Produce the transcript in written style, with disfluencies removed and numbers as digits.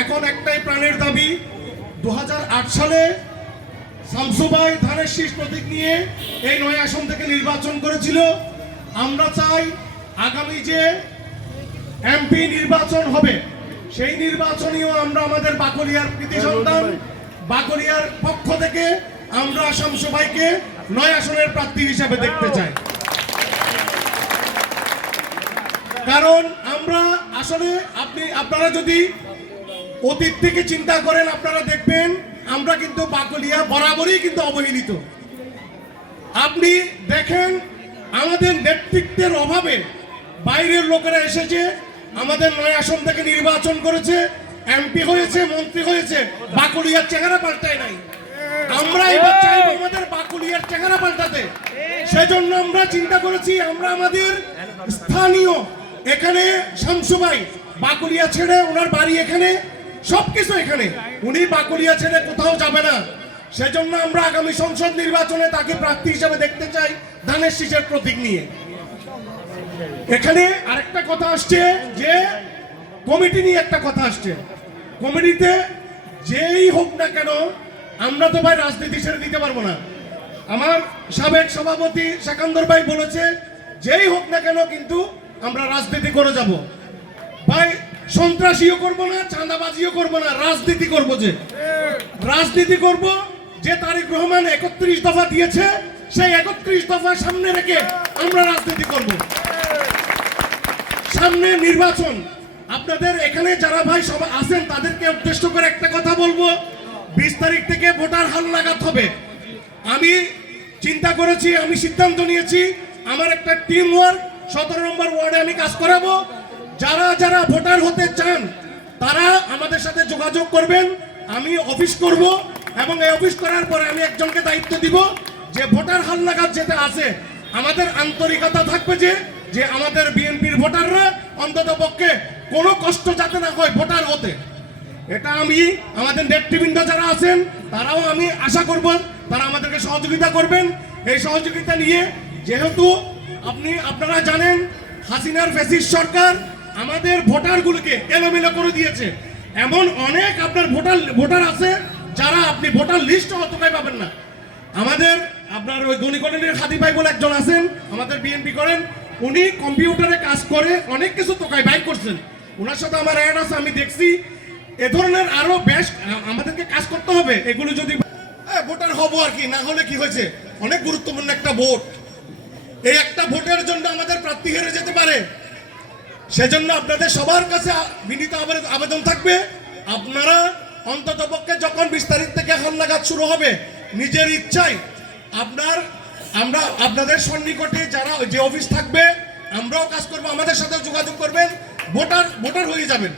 এখন একটাই প্রাণের দাবি, 2008 সালে শামসু ভাই ধানের শীষ প্রতীক নিয়ে এই 9 আসন থেকে নির্বাচন করেছিল। আমরা চাই আগামী যে এমপি নির্বাচন হবে সেই নির্বাচনেও আমরা আমাদের বাকলিয়ার কৃতি সন্তান বাকলিয়ার পক্ষ থেকে আমরা শামসু ভাইকে 9 আসনের প্রার্থী হিসেবে দেখতে চাই। কারণ আমরা আসলে আপনারা যদি অতীত থেকে চিন্তা করেন আপনারা দেখবেন আমরা কিন্তু বাকলিয়া বরাবরই কিন্তু অবহেলিত। আপনি দেখেন আমাদের নেতৃত্বের অভাবে বাইরের লোকেরা এসেছে, আমাদের 9 আসন থেকে নির্বাচন করেছে, এমপি হয়েছে, মন্ত্রী হয়েছে, বাকলিয়ার চেহারা পাল্টায় নাই। আমরা এবার চাইব আমাদের বাকলিয়ার চেহারা পাল্টাতে। সেজন্য আমরা চিন্তা করেছি আমরা আমাদের স্থানীয় এখানে শামসু ভাই বাকলিয়া ছেড়ে, ওনার বাড়ি এখানে, সবকিছু এখানে, উনি বাকলিয়া ছেড়ে কোথাও যাবে না। সেজন্য আমরা আগামী সংসদ নির্বাচনে তাকে প্রার্থী হিসেবে দেখতে চাই ধানের শীষের প্রতীক নিয়ে। এখানে আরেকটা কথা আসছে যে কমিটি নিয়ে একটা কথা আসছে। কমিটিতে যেই হোক না কেন আমরা তো ভাই রাজনীতি ছেড়ে দিতে পারবো না। আমার সাবেক সভাপতি শাকান্দর ভাই বলেছে যেই হোক না কেন কিন্তু আমরা রাজনীতি করে যাব। ভাই সন্ত্রাসীও করব না, চাঁদাবাজিও করব না, রাজনীতি করব। যে রাজনীতি করব, যে তারেক রহমান 31 দফা দিয়েছে সেই 31 দফা সামনে রেখে আমরা রাজনীতি করব। সামনে নির্বাচন, আপনাদের এখানে যারা ভাই সবাই আছেন তাদেরকে উদ্দেশ্য করে একটা কথা বলবো, 20 তারিখ থেকে ভোটার হালনাগাদ হবে। আমি চিন্তা করেছি, আমি সিদ্ধান্ত নিয়েছি আমার একটা টিম ওয়ার্ক 17 নম্বর ওয়ার্ডে আমি কাজ করাবো। যারা যারা ভোটার হতে চান তারা আমাদের সাথে যোগাযোগ করবেন। আমি অফিস করব এবং এই অফিস করার পরে আমি একজনকে দায়িত্ব দিব যে ভোটার হালনাগাদ যেটা আছে আমাদের আন্তরিকতা থাকবে যে আমাদের বিএনপির ভোটাররা অন্তত পক্ষে কোনো কষ্ট যাতে না হয় ভোটার হতে। এটা আমি আমাদের নেতৃবৃন্দ যারা আছেন তারাও আমি আশা করব তারা আমাদেরকে সহযোগিতা করবেন। এই সহযোগিতা নিয়ে যেহেতু আপনারা জানেন হাসিনার ফ্যাসিস্ট সরকার আমাদের ভোটারগুলোকে এলোমেলো করে দিয়েছে। এমন অনেক আপনার ভোটার আছে যারা আপনি ভোটার লিস্ট অতটাই পাবেন না। আপনার ওই গণিকনের খাদি ভাই বলে একজন আছেন, আমাদের বিএনপি করেন, উনি কম্পিউটারে কাজ করে অনেক কিছু তোকায় বাইক করছেন। ওনার সাথে আমার অ্যাড আছে, আমি দেখছি। এ ধরনের আরো বেশ আমাদেরকে কাজ করতে হবে। এগুলো যদি ভোটার হবো আর কি, না হলে কি হয়েছে, অনেক গুরুত্বপূর্ণ একটা ভোট। এই একটা ভোটের জন্য আমাদের প্রার্থী হেরে যেতে পারে। সেজন্য আপনাদের সবার কাছে বিনীত আবেদন থাকবে, আপনারা অন্তত পক্ষে যখন 20 তারিখ থেকে হালনাগাদ শুরু হবে নিজের ইচ্ছায় আমরা আপনাদের সন্নিকটে যারা যে অফিস থাকবে আমরাও কাজ করবো, আমাদের সাথে যোগাযোগ করবেন, ভোটার হয়ে যাবেন।